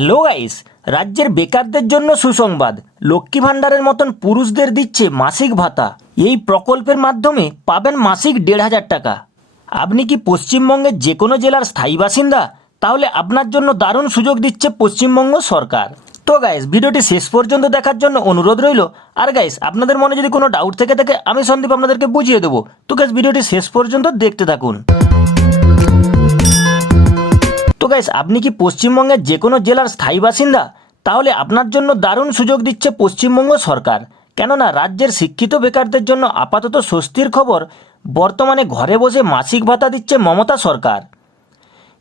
Hello guys, রাজ্যের বেকারদের জন্য সুসংবাদ। লক্ষ্মী ভাণ্ডারের মতন পুরুষদের দিচ্ছে মাসিক ভাতা। এই প্রকল্পের মাধ্যমে পাবেন মাসিক ১,৫০০ টাকা। আপনি কি পশ্চিমবঙ্গের যে কোনো জেলার স্থায়ী বাসিন্দা? তাহলে আপনার জন্য দারুণ সুযোগ দিচ্ছে পশ্চিমবঙ্গ সরকার। তো গাইস, ভিডিওটি শেষ পর্যন্ত দেখার জন্য অনুরোধ রইল। আর গাইস, আপনাদের মনে যদি কোনো ডাউট থেকে থাকে আমি সন্দীপ আপনাদেরকে বুঝিয়ে দেবো। তো গাইস, ভিডিওটি শেষ পর্যন্ত দেখতে থাকুন। তো গাইস, আপনি কি পশ্চিমবঙ্গের যে কোনো জেলার স্থায়ী বাসিন্দা? তাহলে আপনার জন্য দারুণ সুযোগ দিচ্ছে পশ্চিমবঙ্গ সরকার। কেননা রাজ্যের শিক্ষিত বেকারদের জন্য আপাতত স্বস্তির খবর, বর্তমানে ঘরে বসে মাসিক ভাতা দিচ্ছে মমতা সরকার।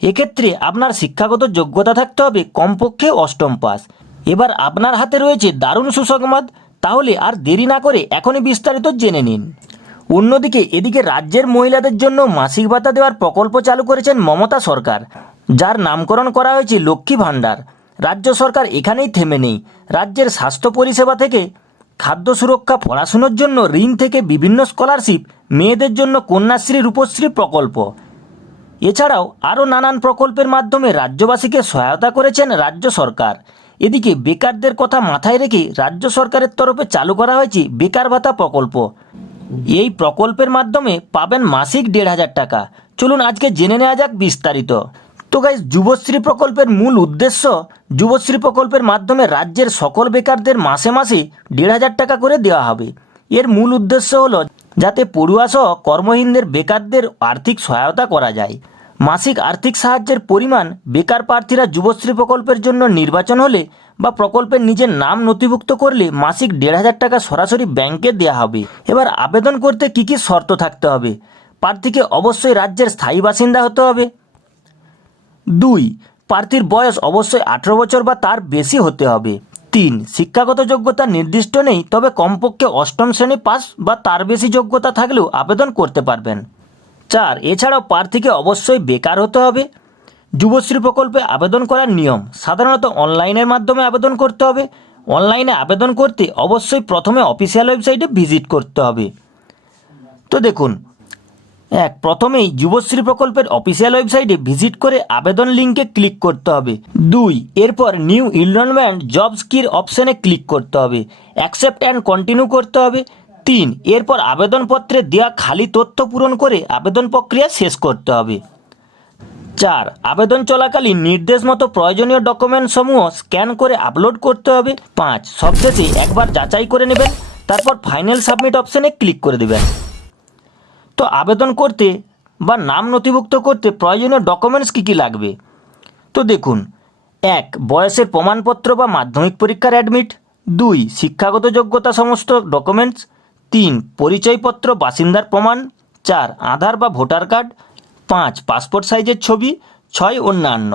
এক্ষেত্রে আপনার শিক্ষাগত যোগ্যতা থাকতে হবে কমপক্ষে অষ্টম পাস। এবার আপনার হাতে রয়েছে দারুণ সুসংবাদ। তাহলে আর দেরি না করে এখনই বিস্তারিত জেনে নিন। অন্যদিকে এদিকে রাজ্যের মহিলাদের জন্য মাসিক ভাতা দেওয়ার প্রকল্প চালু করেছেন মমতা সরকার, যার নামকরণ করা হয়েছে লক্ষ্মী ভাণ্ডার। রাজ্য সরকার এখানেই থেমে নেই। রাজ্যের স্বাস্থ্য পরিষেবা থেকে খাদ্য সুরক্ষা, পড়াশুনোর জন্য ঋণ থেকে বিভিন্ন স্কলারশিপ, মেয়েদের জন্য কন্যাশ্রী, রূপশ্রী প্রকল্প, এছাড়াও আরও নানান প্রকল্পের মাধ্যমে রাজ্যবাসীকে সহায়তা করেছেন রাজ্য সরকার। এদিকে বেকারদের কথা মাথায় রেখে রাজ্য সরকারের তরফে চালু করা হয়েছে বেকার ভাতা প্রকল্প। এই প্রকল্পের মাধ্যমে পাবেন মাসিক ১,৫০০ টাকা। চলুন আজকে জেনে নেওয়া যাক বিস্তারিত। তো গাইস, যুবশ্রী প্রকল্পের মূল উদ্দেশ্য, যুবশ্রী প্রকল্পের মাধ্যমে রাজ্যের সকল বেকারদের মাসে মাসে ১,৫০০ টাকা করে দেওয়া হবে। এর মূল উদ্দেশ্য হলো যাতে পড়ুয়াসহ কর্মহীনদের বেকারদের আর্থিক সহায়তা করা যায়। মাসিক আর্থিক সাহায্যের পরিমাণ বেকার প্রার্থীরা যুবশ্রী প্রকল্পের জন্য নির্বাচন হলে বা প্রকল্পের নিজের নাম নথিভুক্ত করলে মাসিক ১,৫০০ টাকা সরাসরি ব্যাংকে দেওয়া হবে। এবার আবেদন করতে কী কী শর্ত থাকতে হবে? প্রার্থীকে অবশ্যই রাজ্যের স্থায়ী বাসিন্দা হতে হবে। ২. প্রার্থীর বয়স অবশ্যই ১৮ বছর বা তার বেশি হতে হবে। ৩. শিক্ষাগত যোগ্যতা নির্দিষ্ট নেই, তবে কমপক্ষে অষ্টম শ্রেণী পাস বা তার বেশি যোগ্যতা থাকলেও আবেদন করতে পারবেন। ৪. এছাড়াও প্রার্থীকে অবশ্যই বেকার হতে হবে। যুবশ্রী প্রকল্পে আবেদন করার নিয়ম, সাধারণত অনলাইনের মাধ্যমে আবেদন করতে হবে। অনলাইনে আবেদন করতে অবশ্যই প্রথমে অফিসিয়াল ওয়েবসাইটে ভিজিট করতে হবে। তো দেখুন, প্রথমেই যুবশ্রী প্রকল্পের অফিসিয়াল ওয়েবসাইটে ভিজিট করে আবেদন লিঙ্কে ক্লিক করতে হবে। ২. এরপর নিউ এনরোলমেন্ট জব স্কিল অপশানে ক্লিক করতে হবে। অ্যাকসেপ্ট অ্যান্ড কন্টিনিউ করতে হবে। ৩. এরপর আবেদনপত্রে দেওয়া খালি তথ্য পূরণ করে আবেদন প্রক্রিয়া শেষ করতে হবে। ৪. আবেদন চলাকালীন নির্দেশ মতো প্রয়োজনীয় ডকুমেন্ট সমূহ স্ক্যান করে আপলোড করতে হবে। ৫. সবশেষে একবার যাচাই করে নেবেন, তারপর ফাইনাল সাবমিট অপশানে ক্লিক করে দেবেন। তো আবেদন করতে বা নাম নথিভুক্ত করতে প্রয়োজনীয় ডকুমেন্টস কী কী লাগবে? তো দেখুন, ১. বয়সের প্রমাণপত্র বা মাধ্যমিক পরীক্ষার অ্যাডমিট। ২. শিক্ষাগত যোগ্যতা সমস্ত ডকুমেন্টস। ৩. পরিচয়পত্র, বাসিন্দার প্রমাণ। ৪. আধার বা ভোটার কার্ড। ৫. পাসপোর্ট সাইজের ছবি। ৬. অন্যান্য।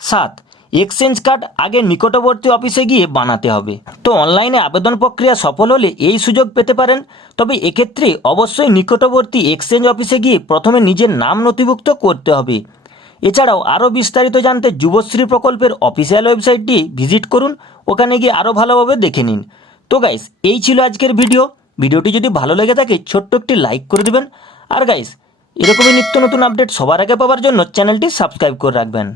৭. এক্সচেঞ্জ কার্ড আগে নিকটবর্তী অফিসে গিয়ে বানাতে হবে। তো অনলাইনে আবেদন প্রক্রিয়া সফল হলে এই সুযোগ পেতে পারেন। তবে এক্ষেত্রে অবশ্যই নিকটবর্তী এক্সচেঞ্জ অফিসে গিয়ে প্রথমে নিজের নাম নথিভুক্ত করতে হবে। এছাড়াও আরও বিস্তারিত জানতে যুবশ্রী প্রকল্পের অফিসিয়াল ওয়েবসাইটটি ভিজিট করুন, ওখানে গিয়ে আরও ভালোভাবে দেখে নিন। তো গাইস, এই ছিল আজকের ভিডিওটি যদি ভালো লেগে থাকে ছোট্ট একটি লাইক করে দেবেন। আর গাইস, এরকমই নিত্য নতুন আপডেট সবার আগে পাওয়ার জন্য চ্যানেলটি সাবস্ক্রাইব করে রাখবেন।